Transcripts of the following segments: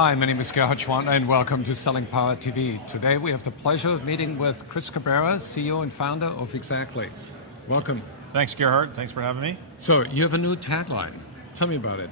Hi, my name is Gerhard Gschwandtner and welcome to Selling Power TV. Today we have the pleasure of meeting with Cabrera, CEO and founder of Xactly. Welcome. Thanks, Gerhard. Thanks for having me. So you have a new tagline. Tell me about it.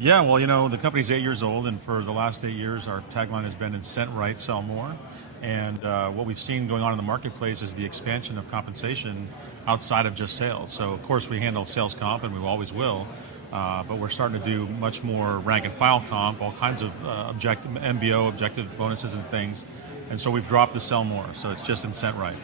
Yeah, well, you know, the company's 8 years old, and for the last 8 years, our tagline has been incent right, sell more. And what we've seen going on in the marketplace is the expansion of compensation outside of just sales. So, of course, we handle sales comp, and we always will. But we're starting to do much more rank and file comp, all kinds of MBO, objective bonuses and things. And so we've dropped the sell more, so it's just incent right.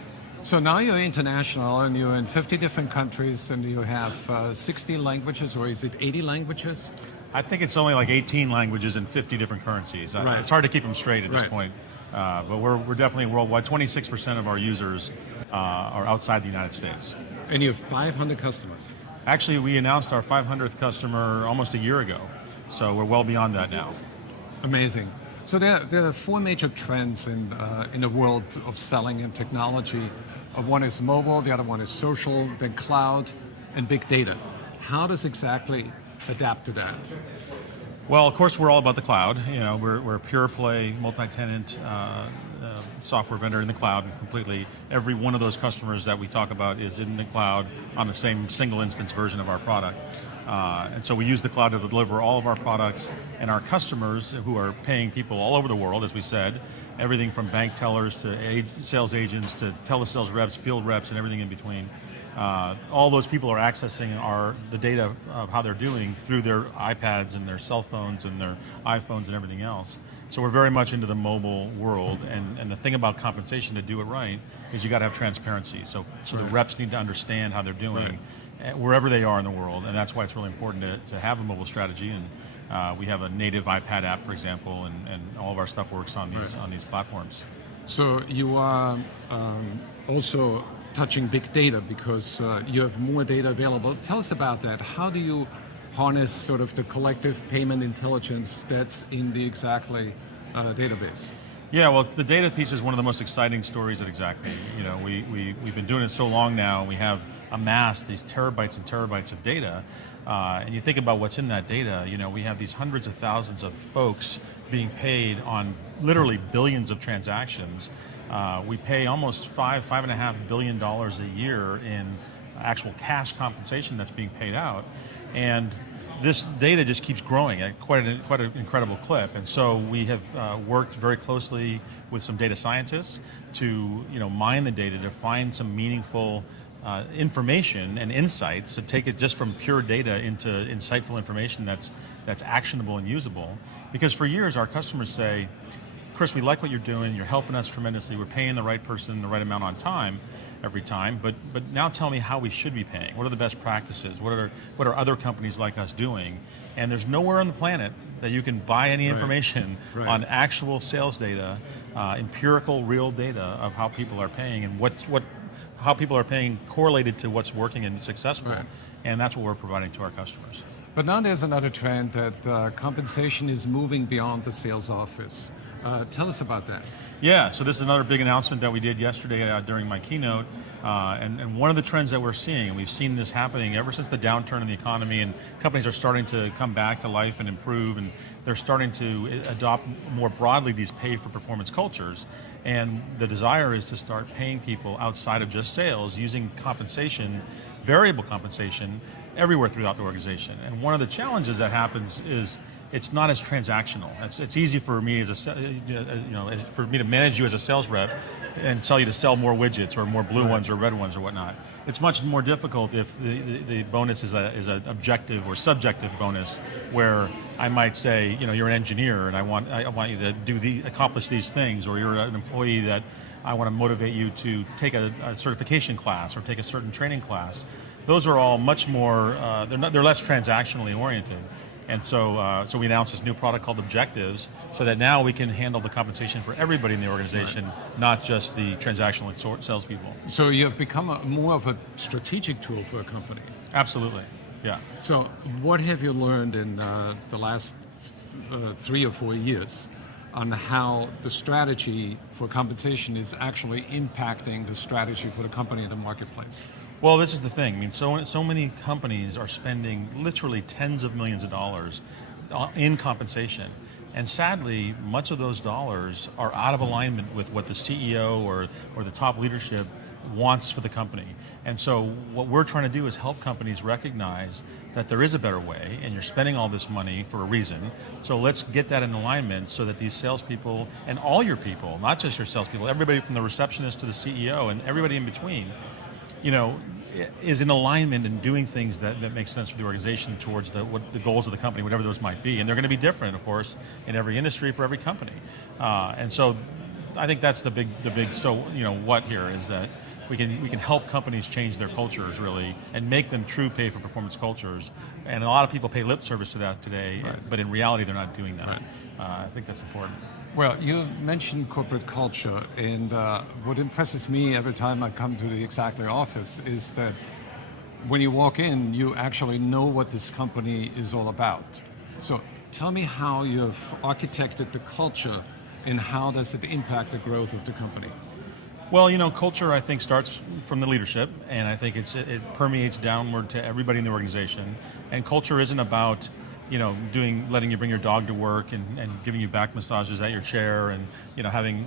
So now you're international and you're in 50 different countries and you have 60 languages, or is it 80 languages? I think it's only like 18 languages and 50 different currencies. Right. It's hard to keep them straight at this point. But we're definitely worldwide. 26% of our users are outside the United States. And you have 500 customers. Actually, we announced our 500th customer almost a year ago, so we're well beyond that now. Amazing. So there are four major trends in the world of selling and technology. One is mobile, the other one is social, then cloud, and big data. How does Xactly adapt to that? Well, of course, we're all about the cloud. You know, we're a pure play, multi-tenant software vendor in the cloud completely. Every one of those customers that we talk about is in the cloud on the same single instance version of our product. And so we use the cloud to deliver all of our products, and our customers who are paying people all over the world, as we said, everything from bank tellers to sales agents to telesales reps, field reps, and everything in between. All those people are accessing the data of how they're doing through their iPads and their cell phones and their iPhones and everything else. So we're very much into the mobile world, and the thing about compensation to do it right is you got to have transparency. So the reps need to understand how they're doing wherever they are in the world, and that's why it's really important to have a mobile strategy. And we have a native iPad app, for example, and all of our stuff works on these platforms. So you are also touching big data because you have more data available. Tell us about that. How do you harness sort of the collective payment intelligence that's in the Xactly database? Yeah, well, the data piece is one of the most exciting stories at Xactly. You know, we've been doing it so long now. We have amassed these terabytes and terabytes of data. And you think about what's in that data, you know, we have these hundreds of thousands of folks being paid on literally billions of transactions. We pay almost $5.5 billion a year in actual cash compensation that's being paid out. And this data just keeps growing at quite an incredible clip. And so we have worked very closely with some data scientists to mine the data to find some meaningful information and insights, to take it just from pure data into insightful information that's actionable and usable. Because for years our customers say, Chris, we like what you're doing, you're helping us tremendously, we're paying the right person the right amount on time every time, but now tell me how we should be paying. What are the best practices? What are other companies like us doing? And there's nowhere on the planet that you can buy any information on actual sales data, empirical, real data of how people are paying and how people are paying correlated to what's working and successful. And that's what we're providing to our customers. But now there's another trend that compensation is moving beyond the sales office. Tell us about that. Yeah, so this is another big announcement that we did yesterday during my keynote. And one of the trends that we're seeing, and we've seen this happening ever since the downturn in the economy, and companies are starting to come back to life and improve, and they're starting to adopt more broadly these pay-for-performance cultures. And the desire is to start paying people outside of just sales using compensation, variable compensation, everywhere throughout the organization. And one of the challenges that happens is it's not as transactional. It's easy for me for me to manage you as a sales rep and tell you to sell more widgets or more blue ones or red ones or whatnot. It's much more difficult if the bonus is an objective or subjective bonus, where I might say, you're an engineer and I want you to accomplish these things, or you're an employee that I want to motivate you to take a certification class or take a certain training class. Those are all much more they're less transactionally oriented. And so we announced this new product called Objectives, so that now we can handle the compensation for everybody in the organization, not just the transactional salespeople. So you have become more of a strategic tool for a company. Absolutely, yeah. So what have you learned in the last 3 or 4 years on how the strategy for compensation is actually impacting the strategy for the company in the marketplace? Well, this is the thing. I mean, so many companies are spending literally tens of millions of dollars in compensation. And sadly, much of those dollars are out of alignment with what the CEO or the top leadership wants for the company. And so what we're trying to do is help companies recognize that there is a better way, and you're spending all this money for a reason. So let's get that in alignment so that these salespeople and all your people, not just your salespeople, everybody from the receptionist to the CEO and everybody in between, is in alignment and doing things that make sense for the organization towards the goals of the company, whatever those might be. And they're going to be different, of course, in every industry for every company. And so I think that's the big. So what here is that we can help companies change their cultures really and make them true pay for performance cultures. And a lot of people pay lip service to that today, right, but in reality they're not doing that. Right. I think that's important. Well, you mentioned corporate culture, and what impresses me every time I come to the Xactly office is that when you walk in, you actually know what this company is all about. So tell me how you've architected the culture and how does it impact the growth of the company? Well, culture I think starts from the leadership, and I think it permeates downward to everybody in the organization. And culture isn't about letting you bring your dog to work and giving you back massages at your chair and having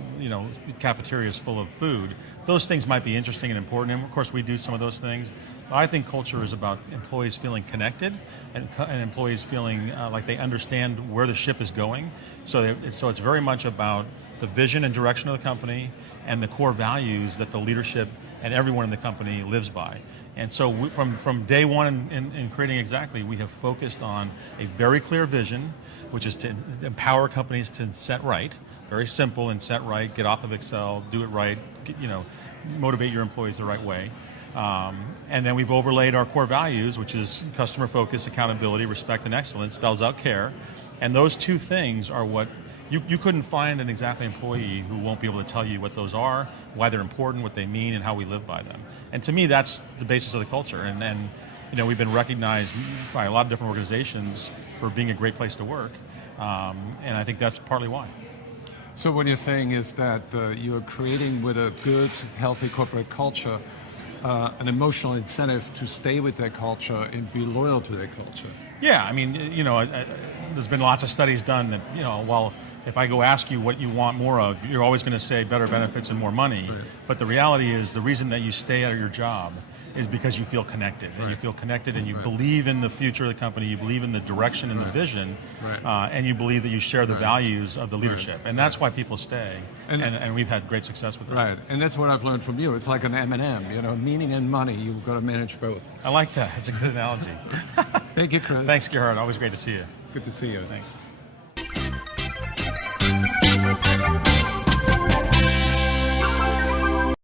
cafeterias full of food. Those things might be interesting and important, and of course we do some of those things. But I think culture is about employees feeling connected and employees feeling like they understand where the ship is going. So it's very much about the vision and direction of the company and the core values that the leadership and everyone in the company lives by. And so from day one in creating Xactly, we have focused on a very clear vision, which is to empower companies to set right. Very simple, and set right, get off of Excel, do it right, motivate your employees the right way. And then we've overlaid our core values, which is customer focus, accountability, respect, and excellence, spells out care. And those two things are what you couldn't find an Xactly employee who won't be able to tell you what those are, why they're important, what they mean, and how we live by them. And to me, that's the basis of the culture. And we've been recognized by a lot of different organizations for being a great place to work. And I think that's partly why. So what you're saying is that you're creating with a good, healthy corporate culture an emotional incentive to stay with that culture and be loyal to that culture. Yeah, I mean, there's been lots of studies done that, well, if I go ask you what you want more of, you're always going to say better benefits and more money. Right. But the reality is the reason that you stay at your job is because you feel connected. Right. And you feel connected and you right. believe in the future of the company, you believe in the direction and right. the vision, right. And you believe that you share the right. values of the leadership. Right. And that's why people stay. And we've had great success with that. Right, and that's what I've learned from you. It's like an M&M, meaning and money, you've got to manage both. I like that, it's a good analogy. Thank you, Chris. Thanks, Gerhard, always great to see you. Good to see you. Thanks.